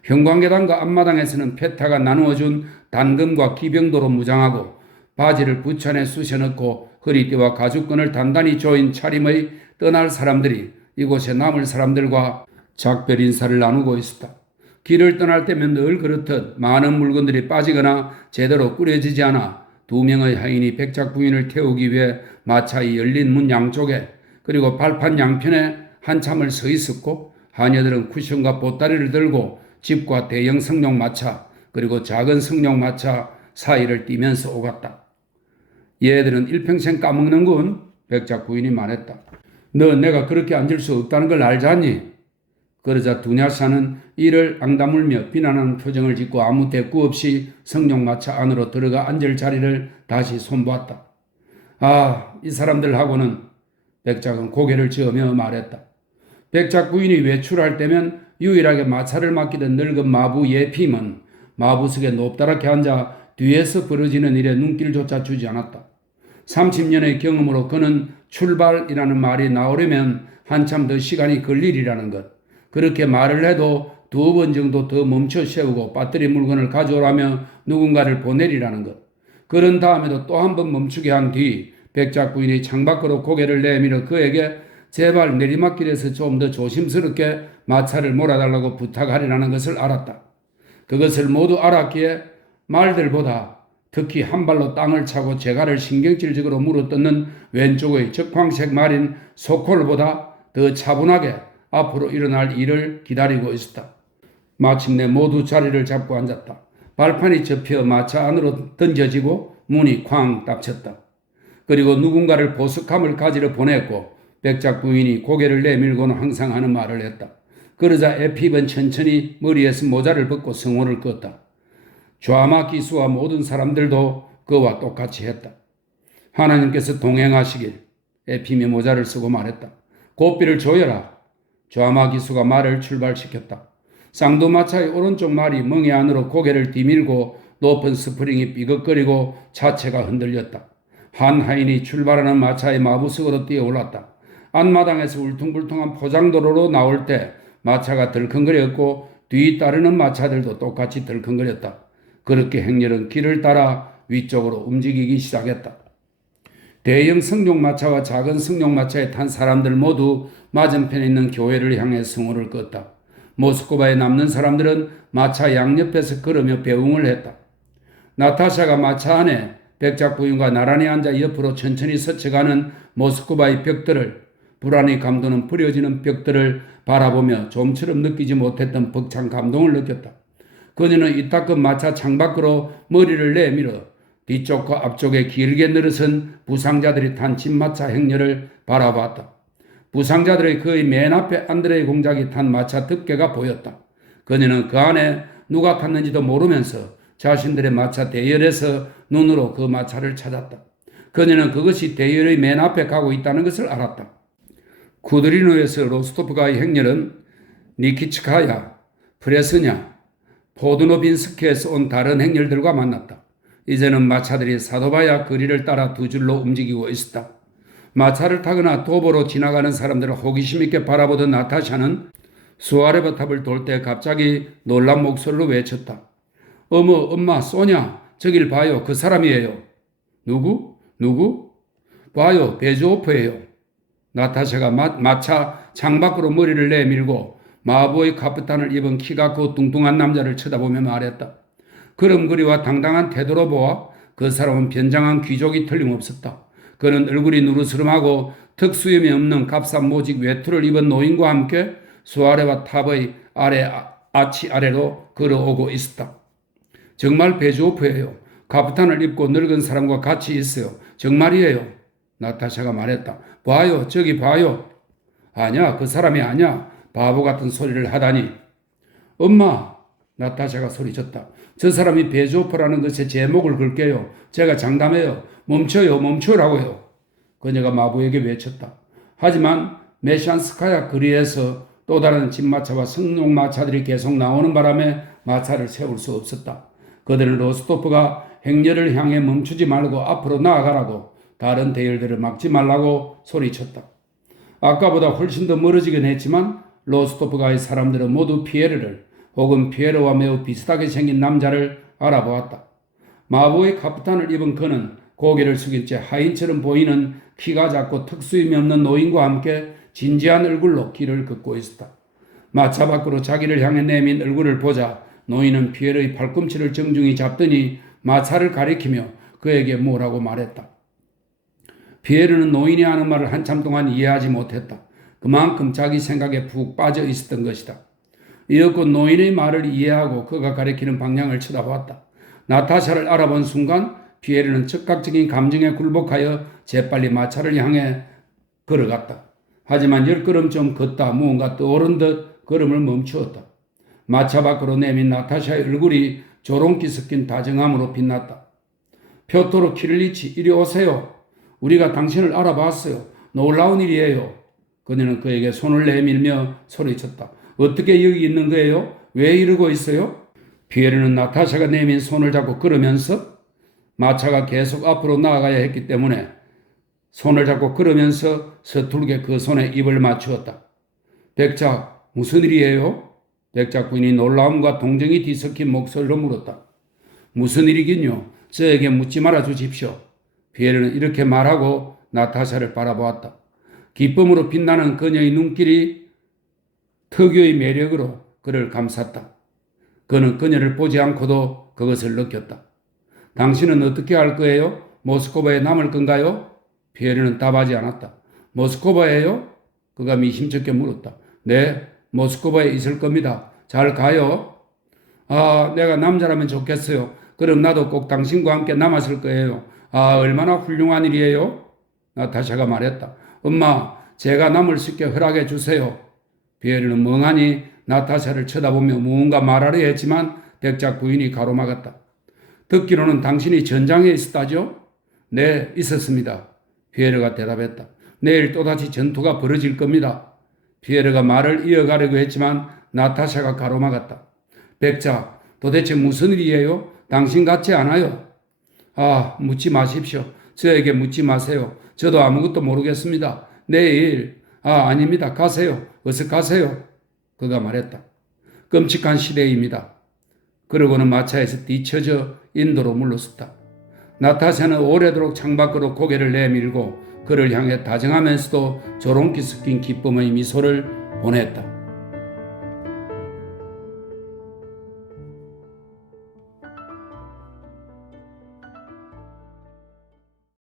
형광계단과 앞마당에서는 페타가 나누어준 단금과 기병도로 무장하고 바지를 부천에 쑤셔넣고 허리띠와 가죽끈을 단단히 조인 차림의 떠날 사람들이 이곳에 남을 사람들과 작별 인사를 나누고 있었다. 길을 떠날 때면 늘 그렇듯 많은 물건들이 빠지거나 제대로 꾸려지지 않아 두 명의 하인이 백작 부인을 태우기 위해 마차의 열린 문 양쪽에 그리고 발판 양편에 한참을 서 있었고 하녀들은 쿠션과 보따리를 들고 집과 대형 승용 마차 그리고 작은 승용 마차 사이를 뛰면서 오갔다. 얘들은 일평생 까먹는군. 백작 부인이 말했다. 너 내가 그렇게 앉을 수 없다는 걸 알잖니? 그러자 두냐사는 이를 앙다물며 비난하는 표정을 짓고 아무 대꾸 없이 승용마차 안으로 들어가 앉을 자리를 다시 손보았다. 아, 이 사람들하고는 백작은 고개를 저으며 말했다. 백작 부인이 외출할 때면 유일하게 마차를 맡기던 늙은 마부 예핌은 마부석에 높다랗게 앉아 뒤에서 벌어지는 일에 눈길조차 주지 않았다. 30년의 경험으로 그는 출발이라는 말이 나오려면 한참 더 시간이 걸리리라는 것. 그렇게 말을 해도 2번 정도 더 멈춰 세우고 배터리 물건을 가져오라며 누군가를 보내리라는 것. 그런 다음에도 또 한 번 멈추게 한 뒤 백작 부인이 창밖으로 고개를 내밀어 그에게 제발 내리막길에서 좀 더 조심스럽게 마차를 몰아달라고 부탁하리라는 것을 알았다. 그것을 모두 알았기에 말들보다 특히 한 발로 땅을 차고 제갈을 신경질적으로 물어뜯는 왼쪽의 적황색 말인 소콜보다 더 차분하게 앞으로 일어날 일을 기다리고 있었다. 마침내 모두 자리를 잡고 앉았다. 발판이 접혀 마차 안으로 던져지고 문이 쾅 닫혔다. 그리고 누군가를 보석함을 가지러 보냈고 백작 부인이 고개를 내밀고는 항상 하는 말을 했다. 그러자 에핍은 천천히 머리에서 모자를 벗고 성호를 껐다. 좌마 기수와 모든 사람들도 그와 똑같이 했다. 하나님께서 동행하시길. 에핍이 모자를 쓰고 말했다. 고삐를 조여라. 좌마 기수가 말을 출발시켰다. 쌍두마차의 오른쪽 말이 멍에 안으로 고개를 뒤밀고 높은 스프링이 삐걱거리고 차체가 흔들렸다. 한 하인이 출발하는 마차의 마부석으로 뛰어올랐다. 앞마당에서 울퉁불퉁한 포장도로로 나올 때 마차가 덜컹거렸고 뒤 따르는 마차들도 똑같이 덜컹거렸다. 그렇게 행렬은 길을 따라 위쪽으로 움직이기 시작했다. 대형 승용마차와 작은 승용마차에 탄 사람들 모두 맞은편에 있는 교회를 향해 성호를 껐다. 모스크바에 남는 사람들은 마차 양옆에서 걸으며 배웅을 했다. 나타샤가 마차 안에 백작 부인과 나란히 앉아 옆으로 천천히 스쳐가는 모스크바의 벽들을 불안이 감도는 부려지는 벽들을 바라보며 좀처럼 느끼지 못했던 벅찬 감동을 느꼈다. 그녀는 이따금 마차 창밖으로 머리를 내밀어 뒤쪽과 앞쪽에 길게 늘어선 부상자들이 탄 집마차 행렬을 바라봤다. 부상자들의 거의 맨 앞에 안드레이 공작이 탄 마차 덮개가 보였다. 그녀는 그 안에 누가 탔는지도 모르면서 자신들의 마차 대열에서 눈으로 그 마차를 찾았다. 그녀는 그것이 대열의 맨 앞에 가고 있다는 것을 알았다. 쿠드리노에서 로스토프가의 행렬은 니키츠카야, 프레스냐, 포드노빈스크에서 온 다른 행렬들과 만났다. 이제는 마차들이 사도바야 거리를 따라 두 줄로 움직이고 있었다. 마차를 타거나 도보로 지나가는 사람들을 호기심 있게 바라보던 나타샤는 수아레바 탑을 돌 때 갑자기 놀란 목소리로 외쳤다. 어머, 엄마, 소냐, 저길 봐요. 그 사람이에요. 누구? 봐요, 베즈오프예요. 나타샤가 마차 창밖으로 머리를 내밀고 마부의 카프탄을 입은 키가 크고 뚱뚱한 남자를 쳐다보며 말했다. 걸음걸이와 당당한 태도로 보아 그 사람은 변장한 귀족이 틀림없었다. 그는 얼굴이 누르스름하고 턱수염이 없는 값싼 모직 외투를 입은 노인과 함께 수아레와 탑의 아치 아래로 걸어오고 있었다. 정말 베즈오프예요. 카프탄을 입고 늙은 사람과 같이 있어요. 정말이에요. 나타샤가 말했다. 봐요, 저기 봐요. 아니야, 그 사람이 아니야. 바보 같은 소리를 하다니. 엄마, 나타샤가 소리쳤다. 저 사람이 베즈오프라는 것에 제 목을 걸게요. 제가 장담해요. 멈춰라고요. 그녀가 마부에게 외쳤다. 하지만 메샨스카야 거리에서 또 다른 집마차와 승용마차들이 계속 나오는 바람에 마차를 세울 수 없었다. 그들은 로스토프가 행렬을 향해 멈추지 말고 앞으로 나아가라고 다른 대열들을 막지 말라고 소리쳤다. 아까보다 훨씬 더 멀어지긴 했지만 로스토프가의 사람들은 모두 피에르를 혹은 피에르와 매우 비슷하게 생긴 남자를 알아보았다. 마부의 카프탄을 입은 그는 고개를 숙인 채 하인처럼 보이는 키가 작고 턱수염이 없는 노인과 함께 진지한 얼굴로 길을 걷고 있었다. 마차 밖으로 자기를 향해 내민 얼굴을 보자 노인은 피에르의 팔꿈치를 정중히 잡더니 마차를 가리키며 그에게 뭐라고 말했다. 피에르는 노인이 하는 말을 한참 동안 이해하지 못했다. 그만큼 자기 생각에 푹 빠져 있었던 것이다. 이윽고 노인의 말을 이해하고 그가 가리키는 방향을 쳐다보았다. 나타샤를 알아본 순간 피에르는 즉각적인 감정에 굴복하여 재빨리 마차를 향해 걸어갔다. 하지만 10걸음쯤 걷다 무언가 떠오른 듯 걸음을 멈추었다. 마차 밖으로 내민 나타샤의 얼굴이 조롱기 섞인 다정함으로 빛났다. 표토르 키릴리치, 이리 오세요. 우리가 당신을 알아봤어요. 놀라운 일이에요. 그녀는 그에게 손을 내밀며 소리쳤다. 어떻게 여기 있는 거예요? 왜 이러고 있어요? 피에르는 나타샤가 내민 손을 잡고 걸으면서 마차가 계속 앞으로 나아가야 했기 때문에 손을 잡고 걸으면서 서툴게 그 손에 입을 맞추었다. 백작, 무슨 일이에요? 백작 부인이 놀라움과 동정이 뒤섞인 목소리로 물었다. 무슨 일이긴요? 저에게 묻지 말아 주십시오. 피에르는 이렇게 말하고 나타샤를 바라보았다. 기쁨으로 빛나는 그녀의 눈길이 특유의 매력으로 그를 감쌌다. 그는 그녀를 보지 않고도 그것을 느꼈다. 당신은 어떻게 할 거예요? 모스크바에 남을 건가요? 피에르는 답하지 않았다. 모스크바에요? 그가 미심쩍게 물었다. 네, 모스크바에 있을 겁니다. 잘 가요? 아, 내가 남자라면 좋겠어요. 그럼 나도 꼭 당신과 함께 남았을 거예요. 아, 얼마나 훌륭한 일이에요? 나타샤가 말했다. 엄마, 제가 남을 수 있게 허락해 주세요. 피에르는 멍하니 나타샤를 쳐다보며 무언가 말하려 했지만 백작 부인이 가로막았다. 듣기로는 당신이 전장에 있었다죠? 네, 있었습니다. 피에르가 대답했다. 내일 또다시 전투가 벌어질 겁니다. 피에르가 말을 이어가려고 했지만 나타샤가 가로막았다. 백작, 도대체 무슨 일이에요? 당신 같지 않아요. 아, 묻지 마십시오. 저에게 묻지 마세요. 저도 아무것도 모르겠습니다. 내일, 아닙니다. 가세요. 어서 가세요. 그가 말했다. 끔찍한 시대입니다. 그러고는 마차에서 뒤처져 인도로 물러섰다. 나타샤는 오래도록 창밖으로 고개를 내밀고 그를 향해 다정하면서도 조롱기 섞인 기쁨의 미소를 보냈다.